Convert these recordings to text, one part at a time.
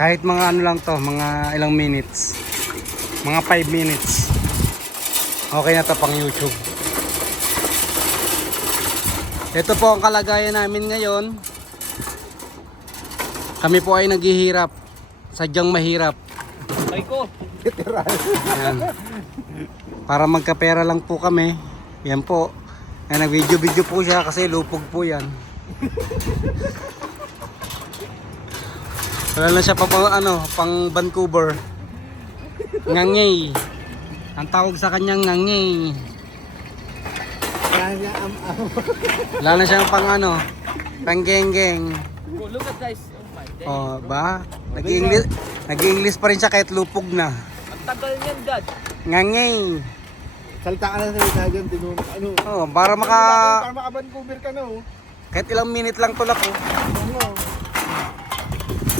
Kahit mga ano lang to, mga ilang minutes. Mga 5 minutes. Okay na to pang YouTube. Ito po ang kalagayan namin ngayon. Kami po ay naghihirap. Sadyang mahirap. Ay ko. Yan. Para magkapera lang po kami. Yan po. Ay, nag-video-video po siya kasi lupog po yan. Wala na siya pa pang, ano, pang Vancouver. Ngangay. Ang tawag sa kanya ngangay. Wala na siyang pang ano, pang geng-geng. Oh, look at guys. Oh my God. Oh, ba? Nag-English, nag-English pa rin siya kahit lupog na. Ang tagal niyan, God. Ngangay. Salta ka na salita dyan. Tinun, ano. Oh, para maka Para maka-Vancouver ka na oh. kahit ilang minute lang tulak oh. Ano?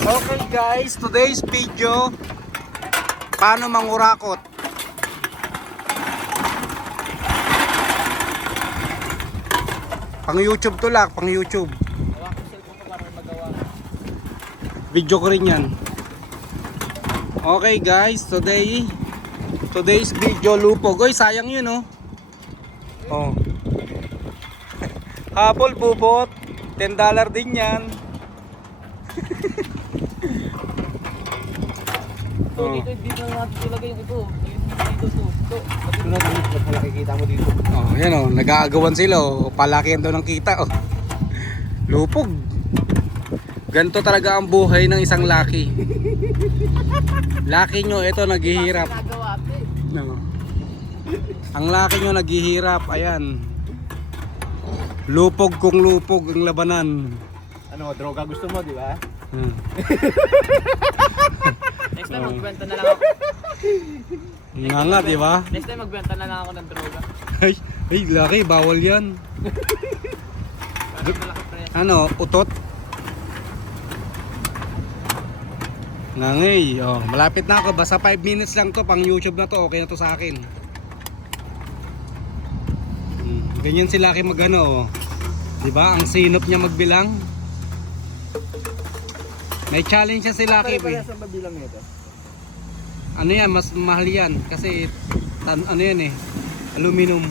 Okay guys, today's video paano mangurakot. Pang YouTube to lang, pang YouTube. Video ko rin yan. Okay guys, today today's video lupog. Oy, sayang yun oh. Oh. Habol bubot. 10 dollar din yan. Ito, Oh. dito, dito na natin ilagay yung ito. Dito, to. Ito. Ito na, kita mo dito. Oh, yan oh, nag-aagawan sila oh. Palakihan daw ng kita oh. Lupog. Ganito talaga ang buhay ng isang laki. Laki nyo, ito naghihirap. No. Ang laki nyo naghihirap, ayan. Lupog kung lupog ang labanan. Ano, droga gusto mo, di ba? Hmm. Next time, Oh. magbenta na lang ako. Nga nga, di ba? Next time, magbenta na lang ako ng droga. Ay, ay, laki, bawal yan. Malaki. Ano, utot? Ngangay, oh, malapit na ako. Basta 5 minutes lang to, pang YouTube na to, okay na to sa akin. Hmm, ganyan si Lucky magano, oh. 'Di ba? Ang sinop niya magbilang. May challenge siya si Lucky. Pare-parehas ang mabilang nito. Ano yan, mas mahal yan kasi tan ano yan eh, aluminum.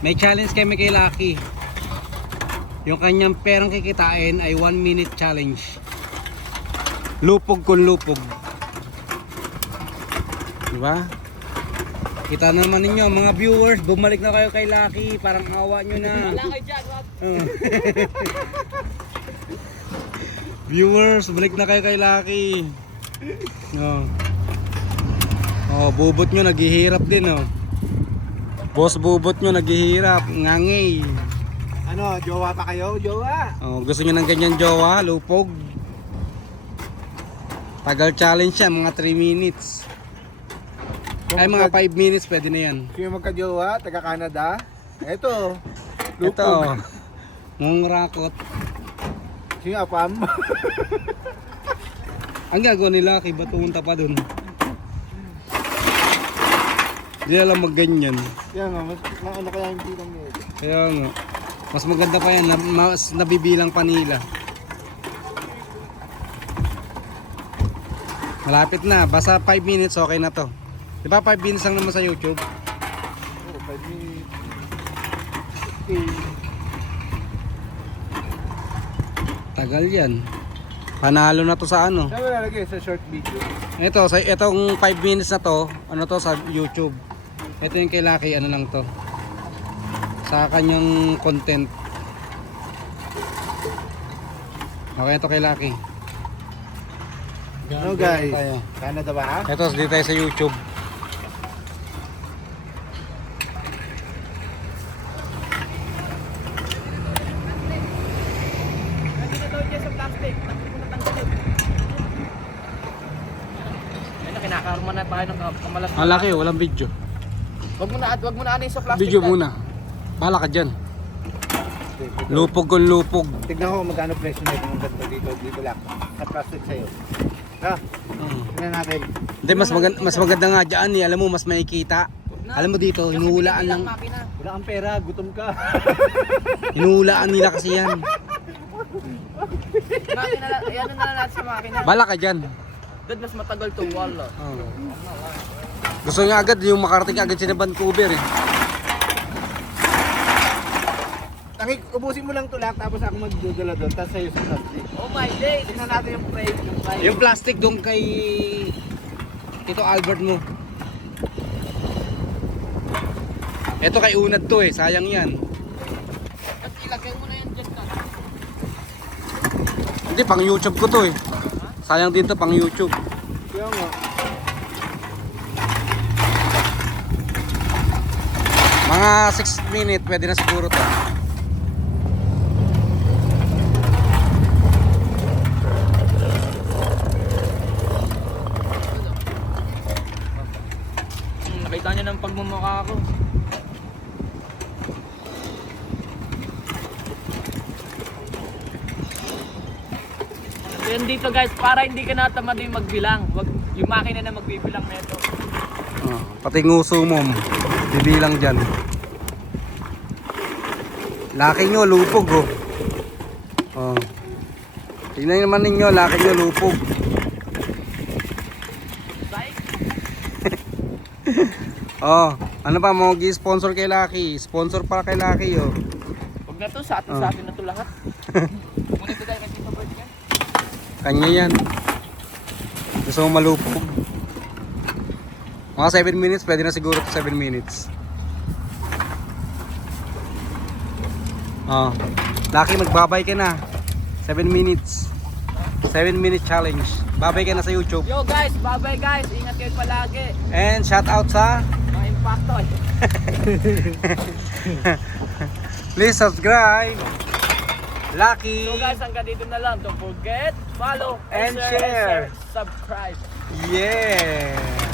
May challenge kami kay Lucky. Yung kanyang perang kikitain ay 1 minute challenge. Lupog kung lupog. Diba? Kita naman ninyo mga viewers, bumalik na kayo kay Lucky, parang awa nyo na. Wala kayo dyan. Oh. Viewers, balik na kayo kay Lucky. Oh. Oh, bubot nyo naghihirap din oh. Boss bubot nyo naghihirap, ngangay. Ano, jowa pa kayo? Jowa! Oh, gusto nyo ng ganyan jowa, lupog. Tagal challenge yan, mga 3 minutes. Ay, mga 5 minutes pwede na yan. Sino magka-jowa? Taga-Canada? Eto. Ito, mong rakot. Sino apam? Ang gagawa nila, kay ba't pumunta pa dun? Hindi alam magganyan. Yan nga, mas maano kaya yung bilang nito. Kaya nga, mas maganda pa yan, na, mas nabibilang pa nila. Malapit na, basta 5 minutes okay na to. Di ba 5 minutes lang naman sa YouTube? Oh, 5 minutes. Okay. Tagal yan. Panalo na to sa ano. Saan mo lalagay? Sa short video. Ito, sa itong 5 minutes na to, ano to sa YouTube. Ito yung kay Lucky, ano lang to. Sa kanyang content. Okay, ito kay Lucky. Ano guys? Canada ba? Ito, dito tayo sa YouTube. Lagi na daw dyan sa plastic. Tapos mo natanggalin. Ayun, kinakarma na tayo ng kam- kamalat. Ang laki, walang video. Wag mo na, wag mo na ano yung sa plastic. Video dyan. muna. Bala ka dyan. Lupog kung lupog. Tignan ko magkano presyo nito ng ganito dito, dito lang. Sa plastic sa'yo. Ha? Mm. Tignan natin. Hindi, mas, maganda, mas maganda nga dyan eh. Alam mo, mas makikita. Alam mo dito, hinuhulaan lang. Wala kang pera, gutom ka. Hinuhulaan nila kasi yan. Makina na, ano na lang sa makina. Bala ka dyan. Dad, mas matagal to wala. Oh. Gusto niya agad yung makarating agad siya ng Vancouver eh. Tangi, ubusin mo lang tulak tapos ako magdudula doon tapos sa'yo sa plastic. Oh my days! Tingnan natin yung frame, yung frame. Yung plastic doon kay Tito Albert mo. Ito kay Unad to eh, sayang yan. At ilagay mo na yan dyan. Hindi, pang YouTube ko to eh. Sayang din to, pang YouTube. Kaya nga. Mga 6 minute, pwede na siguro to. Hmm, nakita niyo ng pagmumukha ko. So yun dito guys, para hindi ka natamad yung magbilang. Wag, yung makina na magbibilang nito. Oh, pati nguso mo, bibilang dyan. Laki nyo, lupog oh. Oh. Tingnan naman ninyo, laki nyo, lupog. Oh, ano pa, mga sponsor kay Lucky. Sponsor para kay Lucky oh. Huwag na to, sa atin, sa atin na to lahat. Muna ito kasi pabalik yan. Kanya yan. Gusto mo malupog. Mga 7 minutes, pwede na siguro to 7 minutes. Oh. Lucky, magbabay ka na. 7 minutes. 7 minute challenge. Babay ka na sa YouTube. Yo guys, bye-bye guys. Ingat kayo palagi. And shout out sa Mga impacto. please subscribe. Lucky. So guys, hanggang dito na lang. Don't forget, follow And share. subscribe. Yeah.